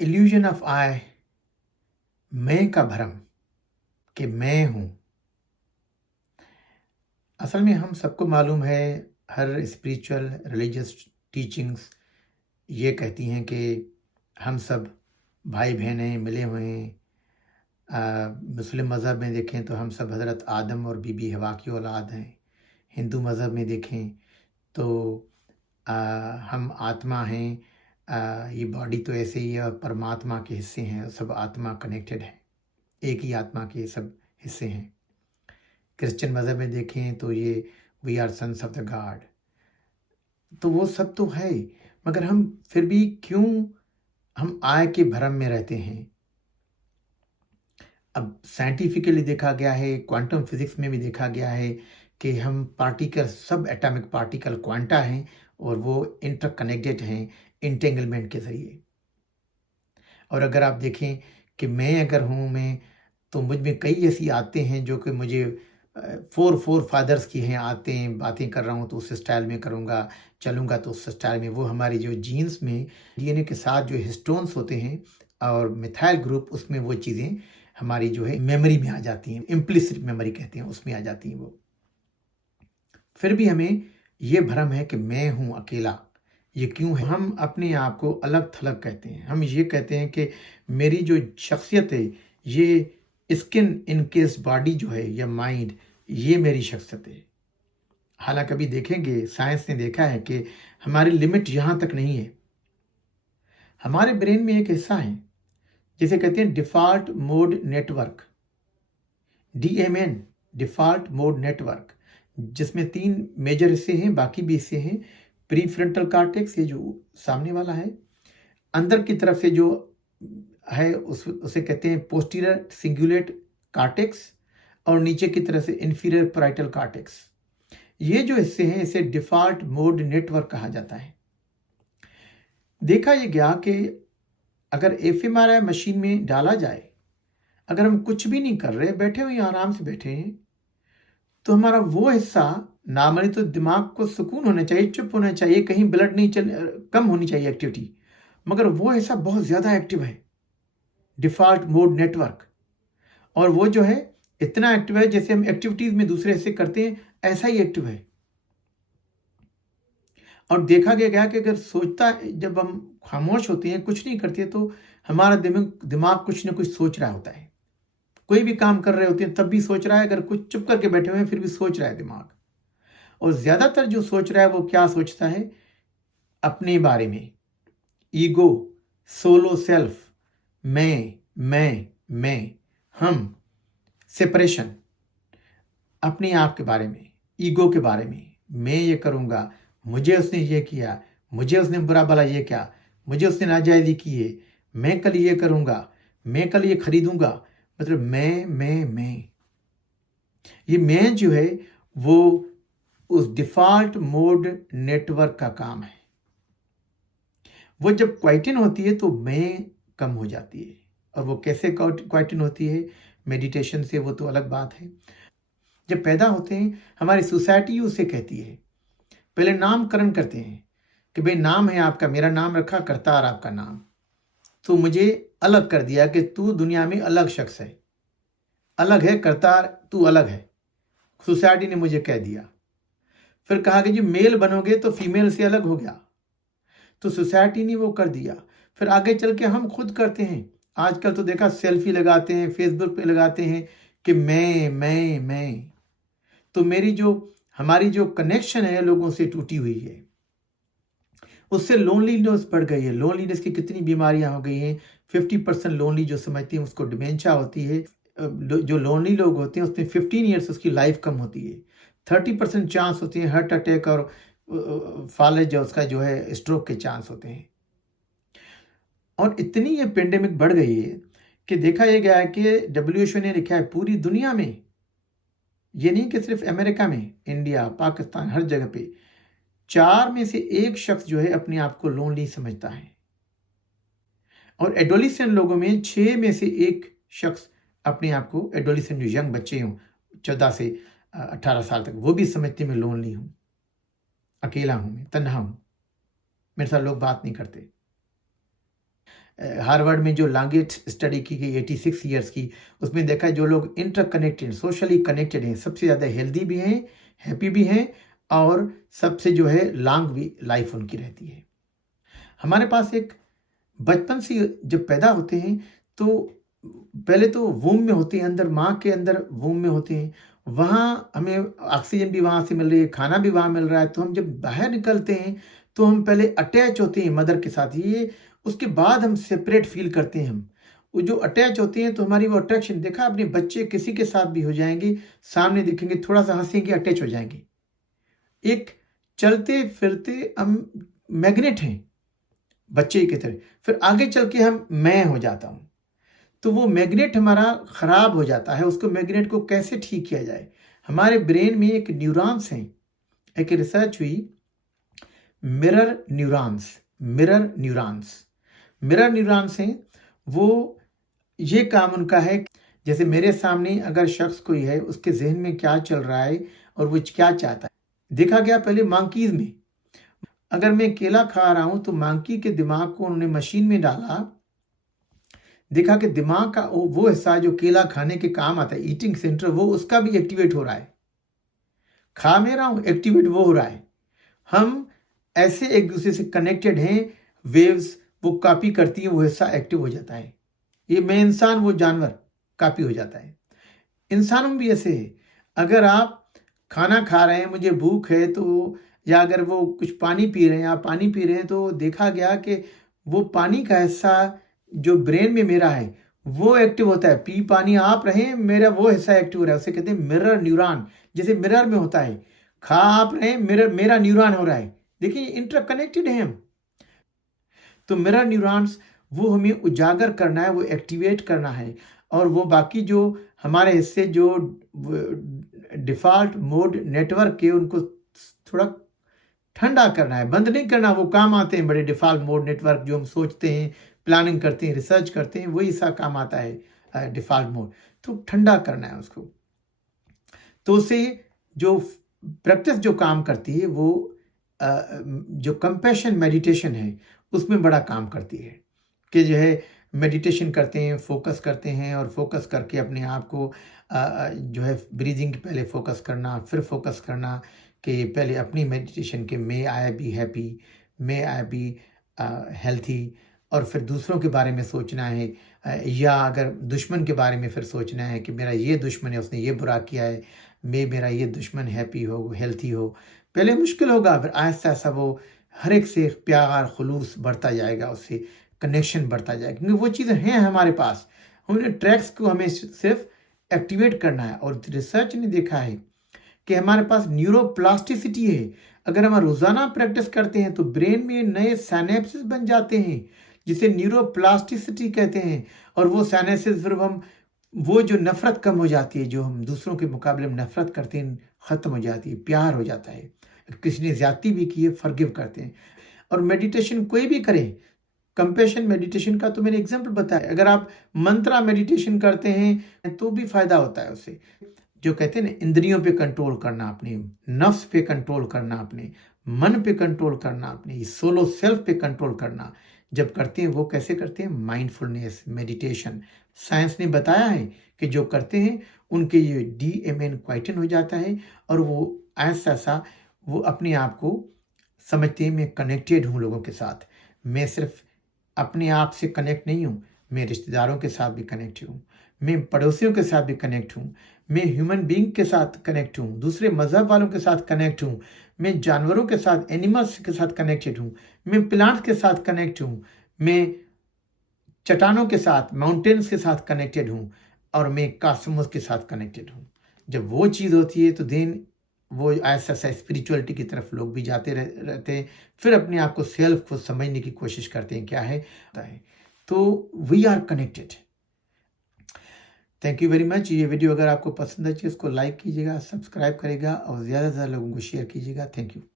Illusion of आई, मैं का भ्रम कि मैं हूं। असल में हम सबको मालूम है, हर स्पिरिचुअल रिलीजियस टीचिंग्स ये कहती हैं कि हम सब भाई बहन हैं, मिले हुए हैं। मुस्लिम मज़हब में देखें तो हम सब हज़रत आदम और बीबी हवा की औलाद हैं। हिंदू मज़हब में देखें तो आ, हम आत्मा हैं। ये बॉडी तो ऐसे ही है और परमात्मा के हिस्से हैं, सब आत्मा कनेक्टेड है, एक ही आत्मा के सब हिस्से हैं। क्रिश्चियन मज़हब में देखें तो ये we are sons of the God. तो वो सब तो है, मगर हम फिर भी क्यों हम आय के भ्रम में रहते हैं। अब साइंटिफिकली देखा गया है, क्वांटम फिजिक्स में भी देखा गया है कि हम पार्टिकल, सब एटॉमिक पार्टिकल क्वांटा हैं और वो इंटरकनेक्टेड हैं इंटेंगलमेंट के ज़रिए। और अगर आप देखें कि मैं अगर हूँ मैं, तो मुझ में कई ऐसी आते हैं जो कि मुझे फोर फादर्स की हैं आते हैं। बातें कर रहा हूँ तो उस स्टाइल में करूँगा, चलूँगा तो उस स्टाइल में। वो हमारी जो जीन्स में डीएनए के साथ जो हिस्टोन्स होते हैं और मिथाइल ग्रुप, उसमें वो चीज़ें हमारी जो है मेमोरी में आ जाती हैं, इम्प्लिसिट मेमोरी कहते हैं, उसमें आ जाती हैं वो। फिर भी हमें ये भ्रम है कि मैं हूँ अकेला। ये क्यों है? हम अपने आप को अलग थलग कहते हैं। हम ये कहते हैं कि मेरी जो शख्सियत है, ये स्किन इन केस बॉडी जो है या माइंड, ये मेरी शख्सियत है। हालांकि अभी देखेंगे, साइंस ने देखा है कि हमारी लिमिट यहाँ तक नहीं है। हमारे ब्रेन में एक हिस्सा है जिसे कहते हैं default mode network, DMN, default mode network, जिसमें 3 मेजर हिस्से हैं, बाकी भी हिस्से हैं। प्रीफ्रंटल कॉर्टेक्स, ये जो सामने वाला है, अंदर की तरफ से जो है उसे कहते हैं पोस्टीरियर सिंगुलेट कॉर्टेक्स, और नीचे की तरफ से इंफीरियर पैराइटल कॉर्टेक्स। ये जो हिस्से हैं इसे डिफॉल्ट मोड नेटवर्क कहा जाता है। देखा ये गया कि अगर fMRI मशीन में डाला जाए, अगर हम कुछ भी नहीं कर रहे, बैठे हुए आराम से बैठे हैं, तो हमारा वो हिस्सा, नॉर्मली तो दिमाग को सुकून होना चाहिए, चुप होना चाहिए, कहीं ब्लड नहीं चल, कम होनी चाहिए एक्टिविटी, मगर वो हिस्सा बहुत ज़्यादा एक्टिव है, डिफॉल्ट मोड नेटवर्क। और वो जो है इतना एक्टिव है जैसे हम एक्टिविटीज़ में दूसरे हिस्से करते हैं, ऐसा ही एक्टिव है। और देखा गया कि अगर सोचता, जब हम खामोश होते हैं, कुछ नहीं करते, तो हमारा दिमाग कुछ ना कुछ सोच रहा होता है। कोई भी काम कर रहे होते हैं तब भी सोच रहा है, अगर कुछ चुप करके बैठे हुए हैं फिर भी सोच रहा है दिमाग। और ज़्यादातर जो सोच रहा है वो क्या सोचता है? अपने बारे में, ईगो, सोलो सेल्फ, मैं, हम, सेपरेशन, अपने आप के बारे में, ईगो के बारे में। मैं ये करूँगा, मुझे उसने ये किया, मुझे उसने बुरा भला ये किया, मुझे उसने नाजायज़ी की है, मैं कल ये करूँगा, मैं कल ये खरीदूँगा। मतलब मैं। ये मैं जो है वो उस डिफॉल्ट मोड नेटवर्क का काम है। वो जब क्वाइटिन होती है तो मैं कम हो जाती है। और वो कैसे क्वाइटिन होती है? मेडिटेशन से, वो तो अलग बात है। जब पैदा होते हैं, हमारी सोसाइटी उसे कहती है, पहले नामकरण करते हैं कि भाई नाम है आपका, मेरा नाम रखा करतार आपका नाम, तो मुझे अलग कर दिया कि तू दुनिया में अलग शख्स है, अलग है करतार, तू अलग है। सोसाइटी ने मुझे कह दिया। फिर कहा कि जी मेल बनोगे तो फीमेल से अलग हो गया, तो सोसाइटी ने वो कर दिया। फिर आगे चल के हम खुद करते हैं। आजकल तो देखा, सेल्फी लगाते हैं, फेसबुक पे लगाते हैं कि मैं। तो हमारी जो कनेक्शन है लोगों से टूटी हुई है, उससे लोनलीनेस बढ़ गई है। लोनलीनेस की कितनी बीमारियां हो गई हैं। 50% लोनली जो समझती हैं उसको डिमेंशिया होती है। जो लोनली लोग होते हैं उसमें 15 ईयर्स उसकी लाइफ कम होती है। 30% चांस होती है हार्ट अटैक और फालेज, जो उसका जो है स्ट्रोक के चांस होते हैं। और इतनी ये पेंडेमिक बढ़ गई है कि देखा यह गया है कि WHO ने लिखा है पूरी दुनिया में, ये नहीं कि सिर्फ अमेरिका में, इंडिया, पाकिस्तान, हर जगह पे 4 में से 1 शख्स जो है अपने आप को लोनली समझता है। और एडोलिसेंट लोगों में 6 में से 1 शख्स अपने आप को, एडोलिसेंट जो यंग बच्चे हों 14 से 18 साल तक, वो भी समझते मैं लोनली हूँ, अकेला हूँ, मैं तन्हा हूँ, मेरे साथ लोग बात नहीं करते। हार्वर्ड में जो लॉन्गेस्ट स्टडी की गई 86 ईयर्स की, उसमें देखा है जो लोग इंटरकनेक्टेड, सोशली कनेक्टेड हैं, सबसे ज़्यादा हेल्दी भी हैं, हैप्पी भी हैं और सबसे जो है लॉन्ग भी लाइफ उनकी रहती है। हमारे पास एक बचपन से जब पैदा होते हैं तो पहले तो वूम में होते हैं, अंदर माँ के अंदर वूम में होते हैं, वहाँ हमें ऑक्सीजन भी वहाँ से मिल रही है, खाना भी वहाँ मिल रहा है। तो हम जब बाहर निकलते हैं तो हम पहले अटैच होते हैं मदर के साथ, ये उसके बाद हम सेपरेट फील करते हैं। हम वो जो अटैच होते हैं तो हमारी वो अट्रैक्शन, देखा अपने बच्चे किसी के साथ भी हो जाएंगे, सामने दिखेंगे, थोड़ा सा हंसेंगे, अटैच हो जाएंगे। एक चलते फिरते हम मैग्नेट हैं बच्चे की तरह। फिर आगे चल के हम मैं हो जाता हूँ, तो वो मैग्नेट हमारा खराब हो जाता है। उसको मैग्नेट को कैसे ठीक किया जाए? हमारे ब्रेन में एक न्यूरॉन्स हैं, एक रिसर्च हुई, mirror neurons. Mirror neurons, mirror neurons हैं वो, ये काम उनका है, जैसे मेरे सामने अगर शख्स कोई है, उसके जहन में क्या चल रहा है और वो क्या चाहता है। देखा गया पहले मंकीज में, अगर मैं केला खा रहा हूं तो मंकी के दिमाग को उन्होंने मशीन में डाला, देखा कि दिमाग का वो हिस्सा जो केला खाने के काम आता है, ईटिंग सेंटर, वो उसका भी एक्टिवेट हो रहा है। खा मैं रहा हूं, एक्टिवेट वो हो रहा है। हम ऐसे एक दूसरे से कनेक्टेड हैं, वेव्स वो कॉपी करती है, वो हिस्सा एक्टिव हो जाता है। ये मैं इंसान, वो जानवर कॉपी हो जाता है। इंसानों में भी ऐसे है, अगर आप खाना खा रहे हैं, मुझे भूख है तो, या अगर वो कुछ पानी पी रहे हैं, आप पानी पी रहे हैं, तो देखा गया कि वो पानी का हिस्सा जो ब्रेन में मेरा है वो एक्टिव होता है। पी पानी आप रहे हैं, मेरा वो हिस्सा एक्टिव हो रहा है, उसे कहते हैं मिरर न्यूरॉन। जैसे मिरर में होता है, खा आप रहे हैं, मिरर मेरा न्यूरॉन हो रहा है। देखिए इंटरकनेक्टेड है हम। तो मिरर न्यूरॉन्स वो हमें उजागर करना है, वो एक्टिवेट करना है, और वो बाकी जो हमारे हिस्से जो डिफ़ॉल्ट मोड नेटवर्क के, उनको थोड़ा ठंडा करना है, बंद नहीं करना। वो काम आते हैं बड़े डिफ़ॉल्ट मोड नेटवर्क, जो हम सोचते हैं, प्लानिंग करते हैं, रिसर्च करते हैं, वही सा काम आता है डिफ़ॉल्ट मोड। तो ठंडा करना है उसको। तो उसे जो प्रैक्टिस जो काम करती है वो जो कंपैशन मेडिटेशन है उसमें बड़ा काम करती है, कि जो है मेडिटेशन करते हैं, फोकस करते हैं, और फोकस करके अपने आप को जो है ब्रीदिंग के पहले फोकस करना, फिर फोकस करना कि पहले अपनी मेडिटेशन के may I be happy, may I be healthy, और फिर दूसरों के बारे में सोचना है, या अगर दुश्मन के बारे में फिर सोचना है कि मेरा ये दुश्मन है, उसने ये बुरा किया है, मेरा ये दुश्मन हैप्पी हो, हेल्थी हो। पहले मुश्किल होगा, फिर आहिस्ता आहिस्ता वो हर एक से प्यार खुलूस बढ़ता जाएगा, उससे कनेक्शन बढ़ता जाएगा, क्योंकि वो चीज़ें हैं हमारे पास। उन ट्रैक्स को हमें सिर्फ एक्टिवेट करना है। और रिसर्च ने देखा है कि हमारे पास न्यूरोप्लास्टिसिटी है। अगर हम रोज़ाना प्रैक्टिस करते हैं तो ब्रेन में नए साइनेप्सिस बन जाते हैं, जिसे न्यूरोप्लास्टिसिटी कहते हैं। और वो साइनेप्सिस फिर हम, वो जो नफ़रत कम हो जाती है, जो हम दूसरों के मुकाबले में नफ़रत करते हैं, ख़त्म हो जाती है, प्यार हो जाता है। किसी ने ज़्यादती भी की है, फॉरगिव करते हैं। और मेडिटेशन कोई भी करे, कंपैशन मेडिटेशन का तो मैंने एग्जांपल बताया। अगर आप मंत्रा मेडिटेशन करते हैं तो भी फ़ायदा होता है उससे। जो कहते हैं ना, इंद्रियों पे कंट्रोल करना, अपने नफ्स पे कंट्रोल करना, अपने मन पे कंट्रोल करना, अपने सोलो सेल्फ पे कंट्रोल करना, जब करते हैं वो कैसे करते हैं? Mindfulness meditation. साइंस ने बताया है कि जो करते हैं उनके ये DMN क्वाइटन हो जाता है, और वो ऐसा सा वो अपने आप को समझते हैं, मैं कनेक्टेड हूँ लोगों के साथ। मैं सिर्फ अपने आप से कनेक्ट नहीं हूँ, मैं रिश्तेदारों के साथ भी कनेक्ट हूँ, मैं पड़ोसियों के साथ भी कनेक्ट हूँ, मैं ह्यूमन बीइंग के साथ कनेक्ट हूँ, दूसरे मज़हब वालों के साथ कनेक्ट हूँ, मैं जानवरों के साथ, एनिमल्स के साथ कनेक्टेड हूँ, मैं प्लांट्स के साथ कनेक्ट हूँ, मैं चट्टानों के साथ, माउंटेन्स के साथ कनेक्टेड हूँ, और मैं कॉस्मोस के साथ कनेक्टेड हूँ। जब वो चीज़ होती है तो देन वो ऐसा ऐसा स्पिरिचुअलिटी की तरफ लोग भी जाते रहते हैं। फिर अपने आप को सेल्फ को समझने की कोशिश करते हैं क्या है। तो we are connected. Thank you very much. ये वीडियो अगर आपको पसंद है, इसको लाइक कीजिएगा, सब्सक्राइब करिएगा, और ज़्यादा से ज़्यादा लोगों को शेयर कीजिएगा। Thank you.